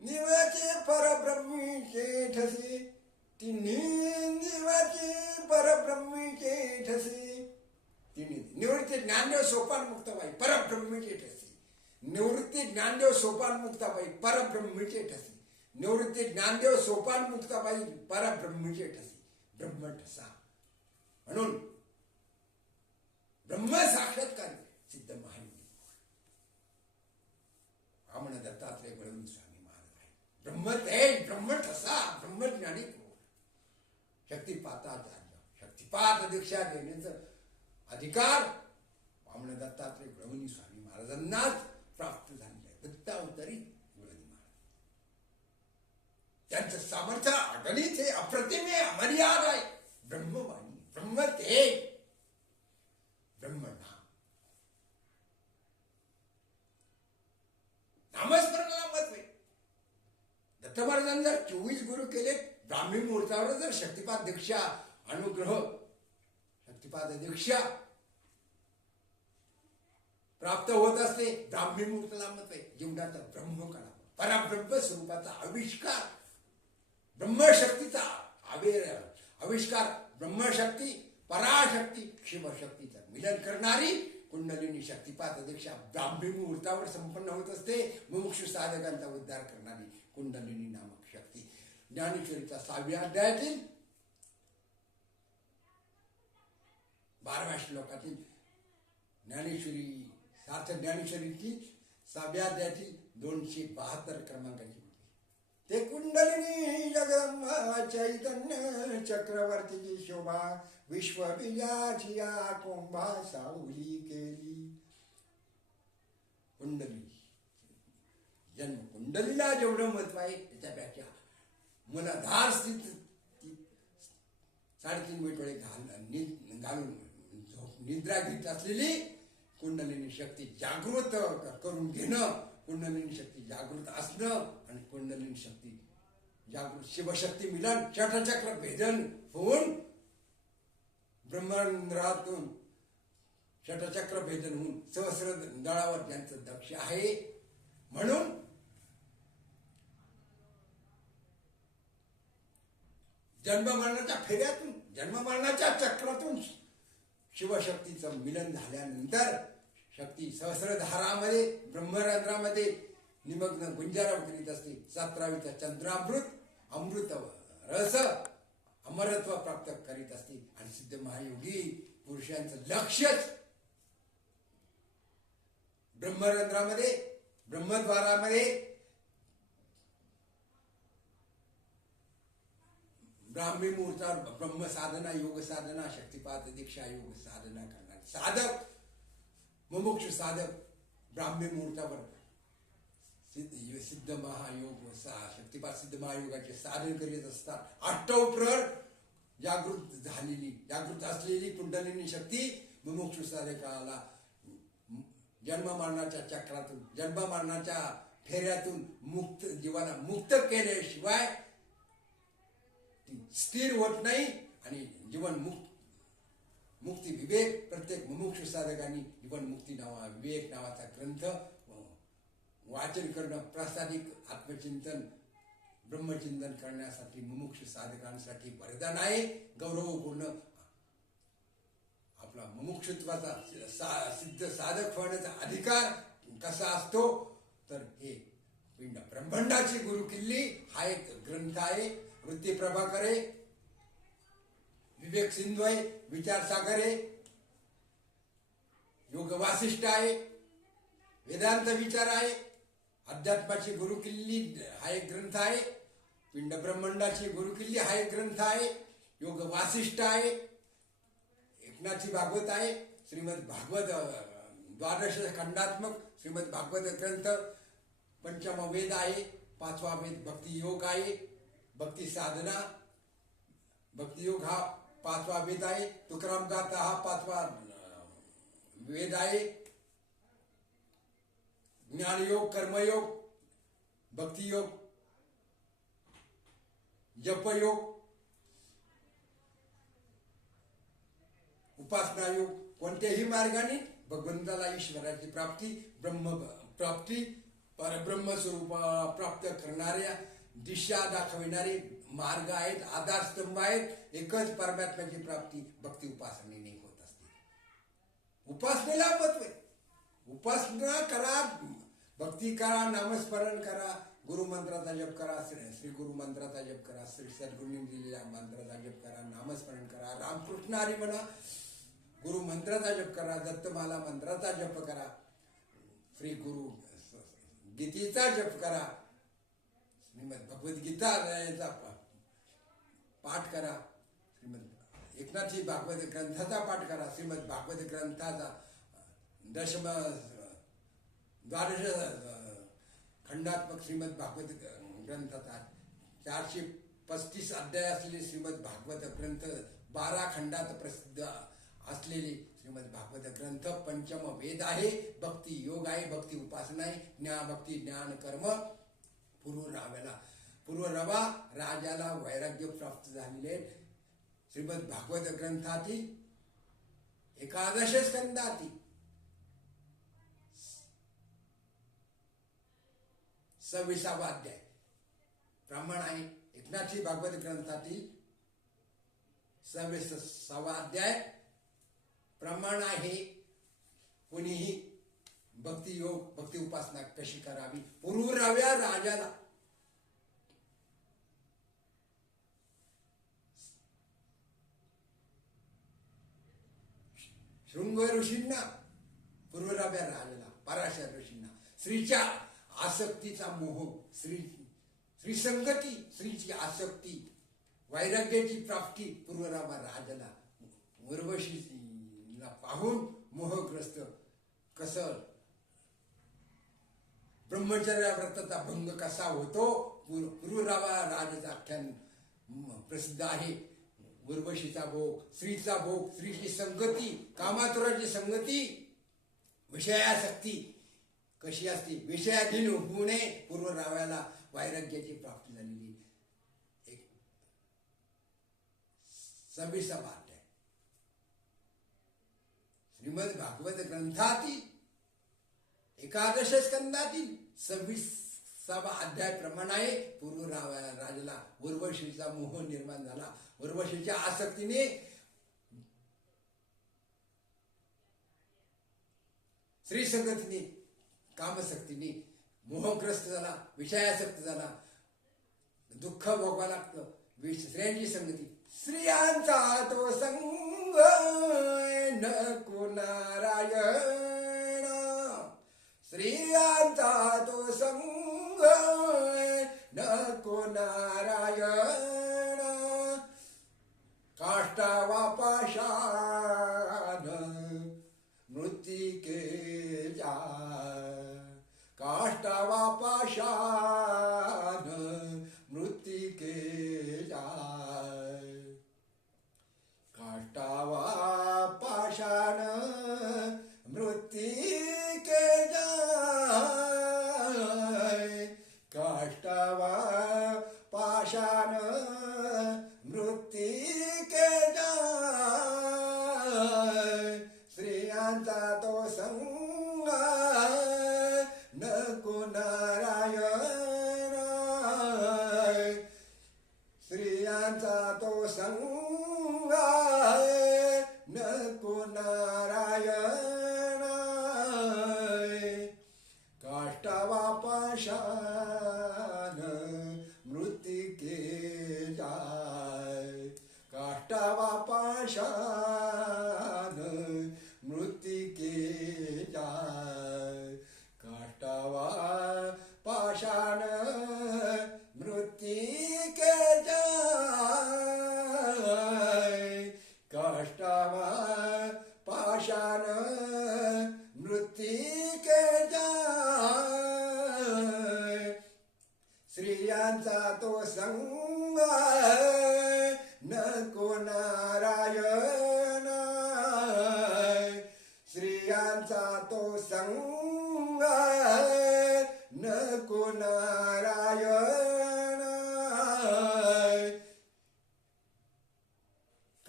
निवाचे परब्रह्मीचे ठसे तिन्ही निवाचे परब्रह्मीचे ठसे निवृत्ती ज्ञानदेव सोपान मुक्ताबाई परब्रह्मीचे ठसे निवृत्ती ज्ञानदेव सोपान मुक्ताबाई परब्रह्मीचे ठसे निवृत्ती ज्ञानदेव सोपान मुक्ताबाई परब्रह्मीचे ठसे ब्रह्म ठसा म्हणून ब्रह्म साक्षात्कार सिद्ध महायोगी वामन दत्तात्रय बळवंत स्वामी महाराज आहे. ब्रह्म तेज ब्रह्म ठसा ब्रह्मज्ञानी शक्तिपाताचार्य शक्तिपात दीक्षा देण्याचा अधिकार वामन दत्तात्रय बळवंत स्वामी महाराजांनाच प्राप्त झालेला आहे. दत्तावतरी बळवंत महाराज त्यांचं सामर्थ्य अगणित आहे, अप्रतिम आहे, अमर्याद आहे. ब्रह्मवाणी ब्रह्म तेज ब्रह्मनाम नामस्मरणाला महत्व आहे. दत्त महाराजांनी जर 24 गुरु केले ब्राह्मी मुहूर्तावर जर शक्तिपात दीक्षा अनुग्रह शक्तिपात दीक्षा प्राप्त होत असते ब्राह्मी मुहूर्ताला महत्व आहे. जीवनाचा ब्रह्मकळा परब्रह्म स्वरूपाचा आविष्कार ब्रह्मशक्तीचा आविष्कार ब्रह्मशक्ती पराशक्ती शिवशक्तीचं मिलन करणारी कुंडलिनी शक्तिपात दीक्षा ब्राह्मी मुहूर्तावर संपन्न होत असते. मुमुक्षु साधकांचा उद्धार करणारी कुंडलिनी नामक शक्ती ज्ञानेश्वरीचा 6व्या अध्यायातील 12व्या श्लोकातील ज्ञानेश्वरी सार्थ ज्ञानेश्वरीची 6व्या अध्यायातील 272 क्रमांकाची ते कुंडलिनी जगदंबा चैतन्य चक्रवर्तीची शोभा विश्वबीजाची या कोंभा सावली केली. कुंडली जन्म कुंडलीला जेवढं महत्व आहे त्याच्यापेक्षा मूलाधार स्थित 3.5 वेळे घालून निद्रा घेत असलेली कुंडलिनी शक्ती जागृत करून घेणं कुंडलिनी शक्ती जागृत असणं आणि कुंडलिनी शक्ती जागृत शिवशक्ती मिलन षटचक्र भेदन होऊन ब्रह्मरंध्रातून षटचक्र भेदन होऊन सहस्र दळावर ज्यांचं दक्ष आहे. म्हणून जन्ममरणाच्या फेऱ्यातून जन्ममरणाच्या चक्रातून शिवशक्तीचं मिलन झाल्यानंतर शक्ती सहस्रधारामध्ये ब्रह्मरंध्रामध्ये निमग्न गुंजाराव करीत असते. 17वीचा चंद्रामृत अमृत रस अमरत्व प्राप्त करीत असते आणि सिद्ध महायोगी पुरुषांचं लक्ष्यच ब्रह्मरंध्रामध्ये ब्रह्मद्वारामध्ये ब्राह्मी मुहूर्तावर ब्रह्म साधना योग साधना शक्तिपात दीक्षा योग साधना करणारे साधक मुमुक्षु साधक ब्राह्मी मुहूर्तावर सिद्ध महायोग शक्तिपात सिद्ध महायोगाचे साधन करीत असतात. 8 प्रहर जागृत असलेली कुंडलिनी शक्ती मुमुक्षु साधकाला जन्म मरणाच्या चक्रातून जन्म मरणाच्या फेऱ्यातून मुक्त जीवाला मुक्त केल्याशिवाय स्थिर होत नाही आणि जीवन मुक्ती विवेक प्रत्येक मुमुक्षु साधकांनी जीवन मुक्ती विवेक नावाचा ग्रंथ वाचन करणं प्रासादिक आत्मचिंतन ब्रह्मचिंतन करण्यासाठी मुमुक्षु साधकांसाठी वरदान आहे. गौरवपूर्ण आपला मुमुक्षुत्वाचा सिद्ध साधक होण्याचा अधिकार कसा असतो तर हे पिंड ब्रह्मांडाची गुरुकिल्ली हा एक ग्रंथ आहे. वृत्ती प्रभाकर आहे, विवेक सिंधू आहे, विचार सागर आहे, योग वासिष्ठ आहे, वेदांत विचार आहे, अध्यात्माची गुरुकिल्ली हा एक ग्रंथ आहे, पिंड ब्रह्मांडाची गुरुकिल्ली हा एक ग्रंथ आहे, योग वासिष्ठ आहे, एकनाथी भागवत आहे, श्रीमद भागवत 12 खंडात्मक श्रीमद भागवत ग्रंथ, पंचम वेद आहे, 5वा वेद भक्ती योग आहे, भक्ती साधना भक्ती योग हा 5वा वेद आहे, तुकाराम गाथा हा 5वा वेद आहे, ज्ञानयोग कर्मयोग भक्तियोग जपयोग उपासना योग कोणत्याही मार्गाने भगवंताला ईश्वराची प्राप्ती, ब्रह्म प्राप्ती, परब्रह्म स्वरूप प्राप्त करणाऱ्या दिशा दाखविणारे मार्ग आहेत, आधारस्तंभ आहेत. एकच परमात्म्याची प्राप्ती भक्ती उपासनेने होत असते. उपासनेला महत्व आहे. उपासना करा, भक्ती करा, नामस्मरण करा, गुरुमंत्राचा जप करा, श्री गुरु मंत्राचा जप करा, श्री सद्गुरूंनी दिलेल्या मंत्राचा जप करा, नामस्मरण करा, रामकृष्ण हरी म्हणा, गुरु मंत्राचा जप करा, दत्तमाला मंत्राचा जप करा, श्री गुरु गीतेचा जप करा, श्रीमद भगवद्गीता पाठ करा, श्रीमद एकनाथजी भागवत ग्रंथाचा पाठ करा, श्रीमद भागवत ग्रंथाचा द्वादश खंडात्मक श्रीमद भागवत ग्रंथाचा 435 अध्याय असलेले श्रीमद भागवत ग्रंथ, 12 खंडात प्रसिद्ध असलेले श्रीमद भागवत ग्रंथ पंचम वेद आहे, भक्ती योग आहे, भक्ती उपासना आहे, भक्ती ज्ञान कर्म. पूर्वरवा राजाला वैराग्य प्राप्त झालेले श्रीमद भागवत ग्रंथातील 11 स्कंदातील 26वा अध्याय प्रमाण आहे. एकनाथजी भागवत ग्रंथातील 26वा अध्याय प्रमाण आहे. कोणीही भक्ती योग भक्ती उपासना कशी करावी. पूर्वरव्या राजाला शृंग ऋषींना, पूर्वरव्या राजाला पराशर ऋषींना स्त्रीच्या आसक्तीचा मोह, स्त्री संगती, स्त्रीची आसक्ती, वैराग्याची प्राप्ती पूर्वरव्या राजाला उर्वशीला पाहून मोहग्रस्त कसं ब्रह्मचर्य व्रताचा भंग कसा होतो. पूर्वरव्या राजाचं आख्यान प्रसिद्ध आहे. उर्वशीचा भोग, स्त्रीचा भोग, स्त्रीची संगती, कामातुराची संगती, विषयासक्ती कशी असते, विषयाधीन होणे. पूर्वरव्याला वैराग्याची प्राप्ती झालेली. 26वा अध्याय श्रीमद भागवत ग्रंथातील 11 स्कंदातील 26वा अध्याय प्रमाण आहे. पूर्वरव्या राजाला उर्वशीचा मोह निर्माण झाला. उर्वशीच्या आसक्तीने स्त्री संगतीने कामशक्तीने मोहग्रस्त झाला, विषयासक्त झाला, दुःख भोगावं लागतं. स्त्रियांची संगती, स्त्रियांचा तो संग नको नारायण, स्त्रियांचा तो संग नको नारायण, काष्टावा पाषाण मृत्तिकेचा, काष्टावा पाषाण मृत्तिकेचा, काष्टावा पाषाण मृत्तिकेचा, काष्टावा पाषाण मृत्तिकेचा, स्त्रियांचा तो संग नको नारायण, स्त्रियांचा तो संग नको नारायण, काष्टावा पाषाण मृत्तिकेचा, काष्टावा पाषाण मृत्तिकेचा, काष्टावा पाषाण मृत्तिकेचा, काष्टावा पाषाण मृत्तिकेचा, स्त्रियांचा तो संग नको नारायण, स्त्रियांचा तो संग नको नारायण,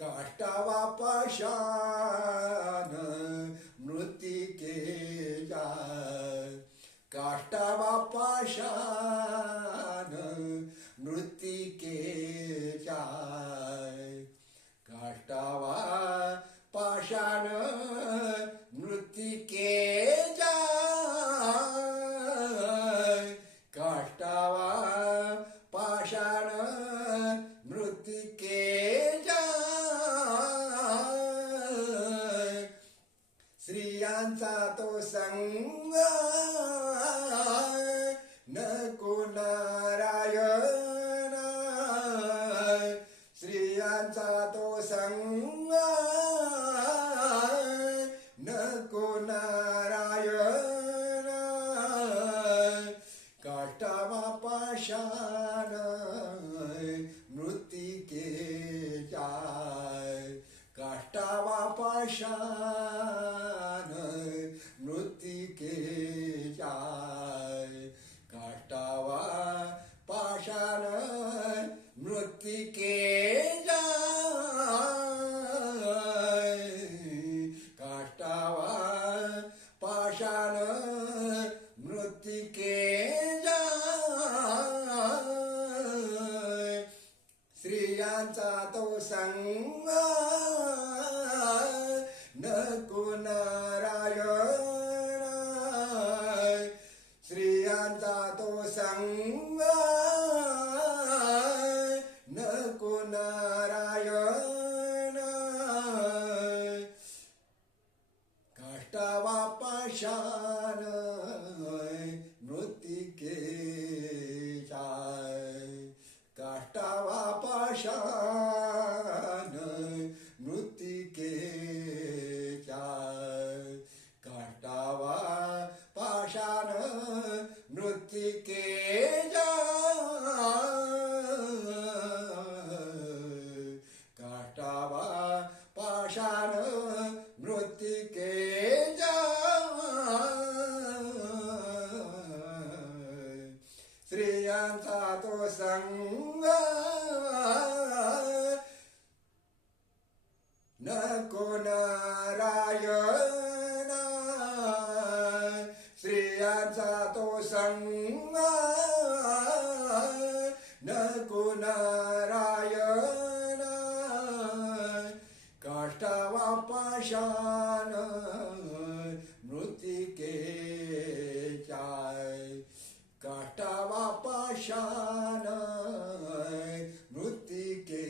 काष्टावा पाषाण मृत्तिकेचा, पाषाण मृत्तिकेच्या काष्टावा पाषाण मृत्तिकेच्या काष्टावा पाषाण मृत्तिकेच्या स्त्रियांचा तो संग नको नारायण स्त्रियांचा तो संग नको नारायण काष्टावा पाषाण मृत्तिकेच्या काष्टावा पाषाण मृत्तिकेच्या काष्टावा पाषाण मृत्तिकेच्या काष्टावा पाषाण मृत्तिकेच्या स्त्रियांचा तो संग नको नारायण स्त्रियांचा तो संग नको नारायण काष्टावा पाषाण मृत्तिकेच्या काष्टावा पाषाण मृत्तिकेच्या काष्टावा पाषाण मृत्तिकेच्या काष्टावा पाषाण मृत्तिकेच्या स्त्रियांचा तो संग नको नारायण स्त्रियांचा तो संग नको नारायण काष्टावा पाषाण मृत्तिकेच्या काष्टावा पाषाण मृत्तिकेच्या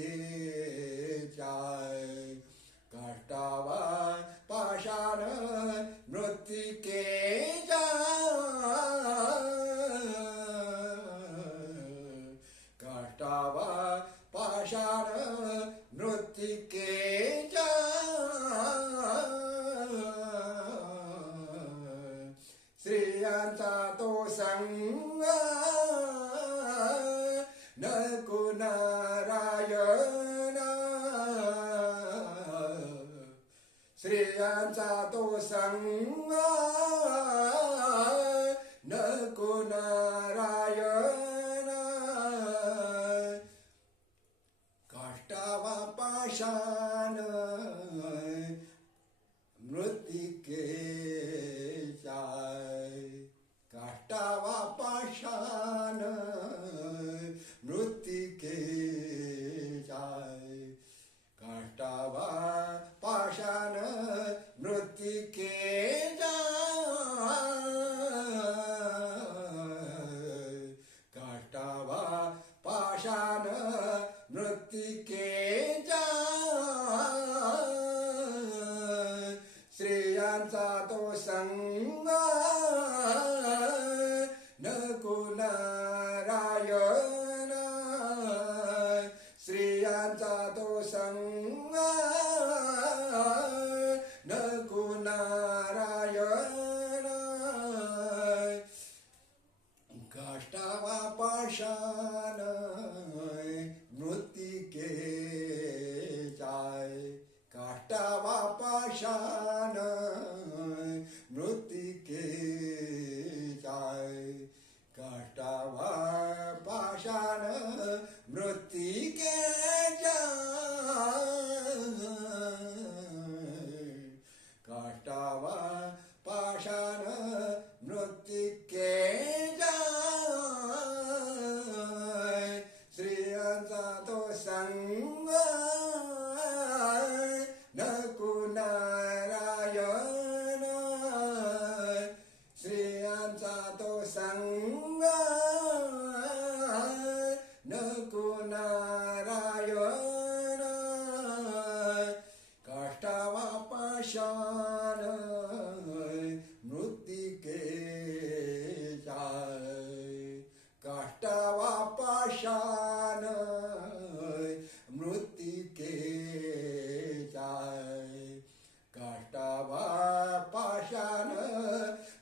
काष्टावा पाषाण मृत्तिकेच्या काष्टावा पाषाण मृत्तिकेच्या स्त्रियांचा तो संग नको नारायण स्त्रियांचा तो संग नको नारायण काष्टावा पाषाण मृत्तिकेच्या काष्टावा पाषाण मृत्तिकेच्या काष्टावा पाषाण मृत्तिकेच्या काष्टावा पाषाण मृत्तिकेच्या स्त्रियांचा तो संग नको नारायण स्त्रियांचा तो संग नको नारायण काष्टावा पाषाण मृत्तिकेच्या काष्टावा पाषाण मृत्तिके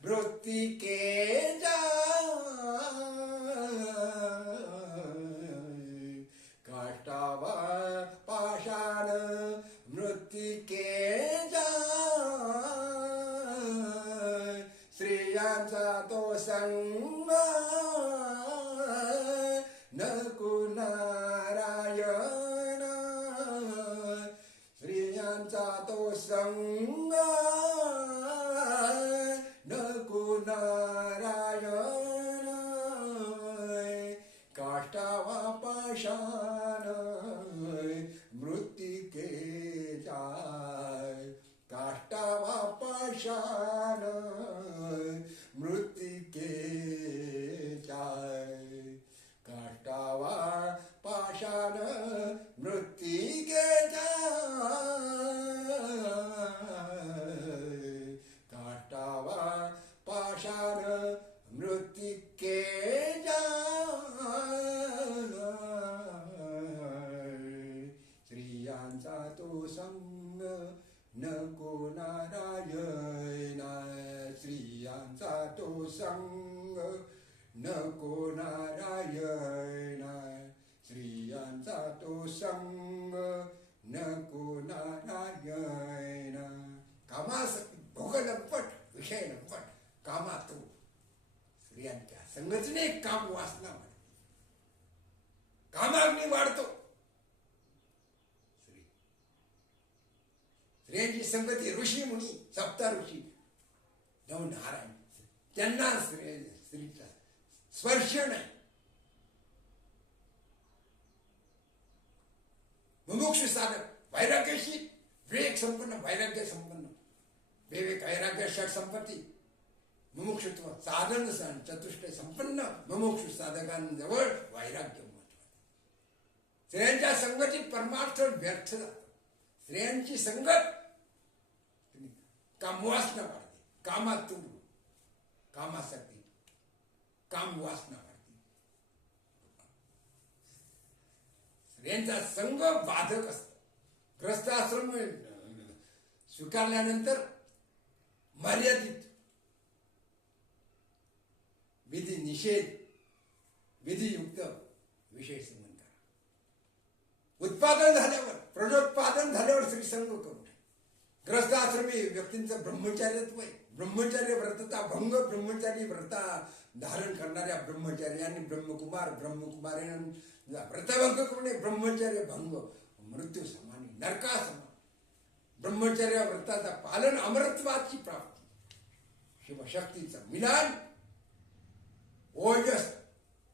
मृत्तिके जाय काष्टावा पाषाण मृत्तिके जाय स्त्रियांचा तो संग नको नारायण स्त्रियांचा तो संग नको नारायण काष्टावा पाषाण मृत्तिके जाय काष्टावा पाषाण मृत्तिके जाय काष्टावा पाषाण मृत्तिके जाय काष्टावा पाषाण मृत्तिके स्त्रियांचा तो संग नको नारायण स्त्रियांचा तो संग नको नारायण स्त्रियांचा तो संग नको नारायण कामासक्ती भोग लंपट विषय लंपट कामातू स्त्रियांच्या संगतीने काम वासना वाढते कामाग्नी वाढतो स्त्रियांची संगती ऋषी मुनी सप्ता ऋषी नव नारायण त्यांना स्त्रीचा स्पर्श नाही मुमुक्षु साधक वैराग्यशी विवेक संपन्न वैराग्य संपन्न विवेक वैराग्य षट संपत्ती मुमुक्षुत्व साधन चतुष्टय संपन्न मुमुक्षु साधकांजवळ वैराग्य महत्वाचे स्त्रियांच्या संगतीत परमार्थ व्यर्थ जातो स्त्रियांची संगत कामवासना वाढते कामातून कामासाठी काम वासना वाढते स्त्रियांचा संग बाधक असतो ग्रस्ताश्रम स्वीकारल्यानंतर मर्यादित विधी निषेध विधियुक्त विषय संबंध करा उत्पादन झाल्यावर प्रजोत्पादन झाल्यावर स्त्रीसंग करू नये ग्रस्ताश्रमी व्यक्तींचं ब्रह्मचार्यत्व आहे ब्रह्मचर्य व्रतता भंग ब्रह्मचारी व्रता धारण करणाऱ्या ब्रह्मचार्यांनी ब्रह्मकुमारींना व्रतभंग करू नये ब्रह्मचर्य भंग मृत्यू समान नरका समान ब्रह्मचर्य व्रताचा पालन अमरत्वाची प्राप्ती शिवशक्तीचं मिलन ओजस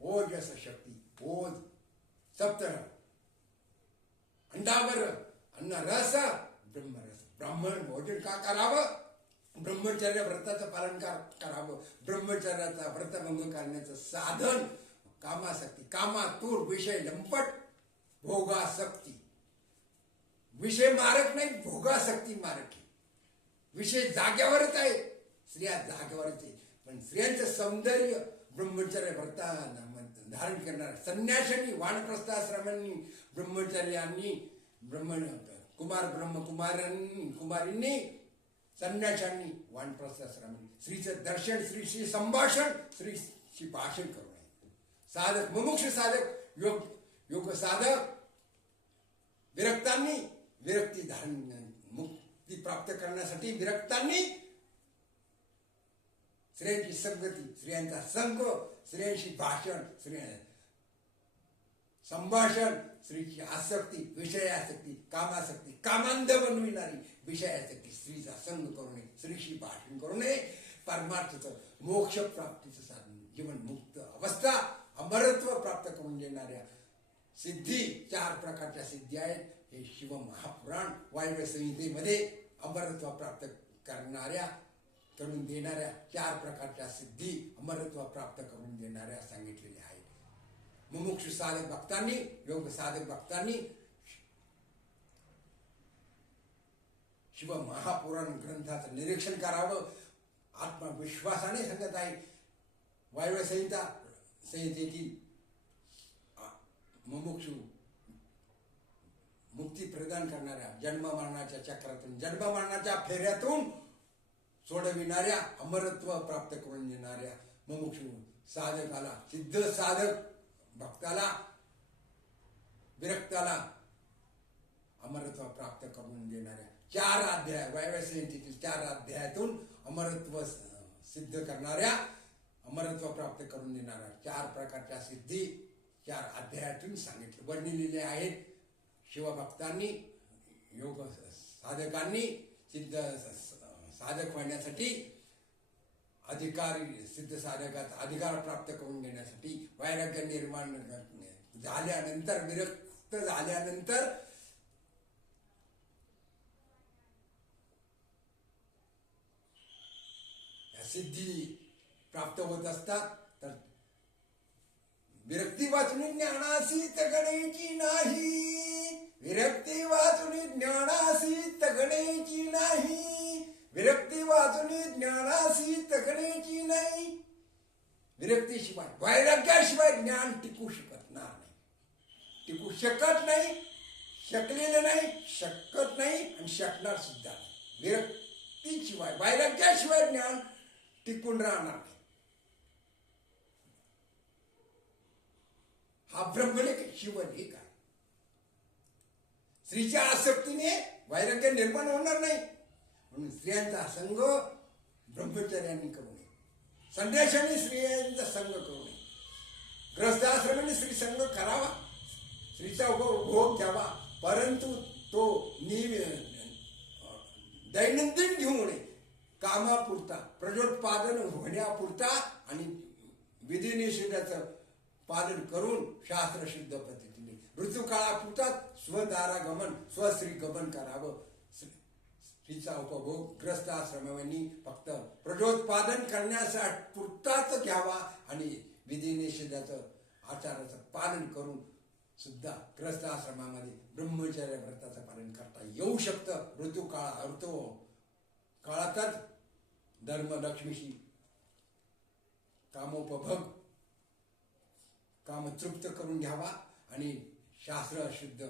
ओजस शक्ती ओज सप्तर अंडावर अन्न रस ब्रह्मरस ब्राह्मण भोजन का करावं ब्रह्मचर्य व्रताचं पालन करावं ब्रह्मचर्याचा व्रतभंग करण्याचं साधन कामासक्ती कामातूर विषय लंपट भोगासक्ती विषय मारक नाही भोगासक्ती मारक आहे विषय जाग्यावरच आहे स्त्रिया जाग्यावरच आहे पण स्त्रियांचं सौंदर्य ब्रह्मचर्य व्रता धारण करणार संन्याशांनी वानप्रस्थाश्रमांनी ब्रह्मचर्यांनी कुमारींनी संन्याशांनी वानप्रस्थाश्रमांनी स्त्रीचं दर्शन स्त्रीशी संभाषण स्त्रीशी भाषण करू नये साधक मुमुक्ष साधक योग साधक विरक्तांनी विरक्ती धारण मुक्ती प्राप्त करण्यासाठी विरक्तांनी स्त्रियांची संगती स्त्रियांचा संग स्त्रियांशी भाषण संभाषण स्त्रीची आसक्ती विषयासक्ती कामासक्ती कामांध बनविणारी विषयासक्ती स्त्रीचा संग करू नये स्त्रीशी भाषण करू नये परमार्थाचं मोक्ष प्राप्तीचं साधन जीवन मुक्त अवस्था अमरत्व प्राप्त करून देणाऱ्या सिद्धी 4 प्रकारच्या सिद्धी आहेत हे शिव महापुराण वायव्य संहितेमध्ये अमरत्व प्राप्त करणाऱ्या करून देणाऱ्या 4 प्रकारच्या सिद्धी अमरत्व प्राप्त करून देणाऱ्या सांगितलेल्या आहेत मुमुक्षु साधक भक्तांनी योग साधक भक्तांनी शिव महापुराण ग्रंथाचं निरीक्षण करावं आत्मविश्वासाने सांगत आहे वायव्य संहितेतील मुमुक्षु मुक्ती प्रदान करणाऱ्या जन्म मरणाच्या चक्रातून जन्म मरणाच्या फेऱ्यातून सोडविणाऱ्या, अमरत्व प्राप्त करून देणाऱ्या मुमुक्षु साधकाला, सिद्ध साधक भक्ताला, विरक्ताला अमरत्व प्राप्त करून देणाऱ्या 4 अध्याय, वैवस्वंतीतील 4 अध्यायातून अमरत्व सिद्ध करणाऱ्या, अमरत्व प्राप्त करून देणाऱ्या 4 प्रकारच्या सिद्धी 4 अध्यायातून सांगितले वर्णिलेले आहेत. शिवभक्तांनी, योग साधकांनी सिद्ध साधक होण्यासाठी, अधिकारी सिद्ध साधकाचा अधिकार प्राप्त करून घेण्यासाठी, वैराग्य निर्माण झाल्यानंतर, विरक्त झाल्यानंतर सिद्धी प्राप्त होत असतात. तर विरक्ती वाचून ज्ञानासी तगण्याची नाही, विरक्ती वाचून ज्ञानासी तगण्याची नाही, विरक्ती वाचून ज्ञानासी तगण्याची नाही. विरक्तीशिवाय, वैराग्याशिवाय ज्ञान टिकू शकत नाही, टिकू शकत नाही, शकलेलं नाही, शकत नाही आणि शकणार सुद्धा नाही. विरक्तीशिवाय, वैराग्याशिवाय ज्ञान टिकून राहणार नाही. हा ब्रह्मलेख शिवलेख आहे. स्त्रीच्या आसक्तीने वैराग्य निर्माण होणार नाही, म्हणून स्त्रियांचा संग ब्रह्मचर्याने करू नये, संन्याशाने स्त्रियांचा संग करू नये, ग्रस्ताश्रमाने स्त्री संग करावा, स्त्रीचा उपभोग घ्यावा, परंतु तो दैनंदिन घेऊ नये. कामापुरता, प्रजोत्पादन होण्यापुरता आणि विधिनिषेधाचं पालन करून शास्त्रशुद्ध पद्धतीने ऋतुकाळापुरता स्वदारागमन, स्वश्री गमन करावं. स्त्रीचा उपभोग ग्रस्त आश्रमांनी फक्त प्रजोत्पादन करण्यासाठी पुरताच घ्यावा आणि विधिनिषेधाचं आचाराचं पालन करून सुद्धा ग्रस्त आश्रमामध्ये ब्रह्मचर्य व्रताचं पालन करता येऊ शकतं. ऋतू काळातच धर्मलक्ष्मीशी काम तृप्त करून घ्यावा आणि शास्त्र शुद्ध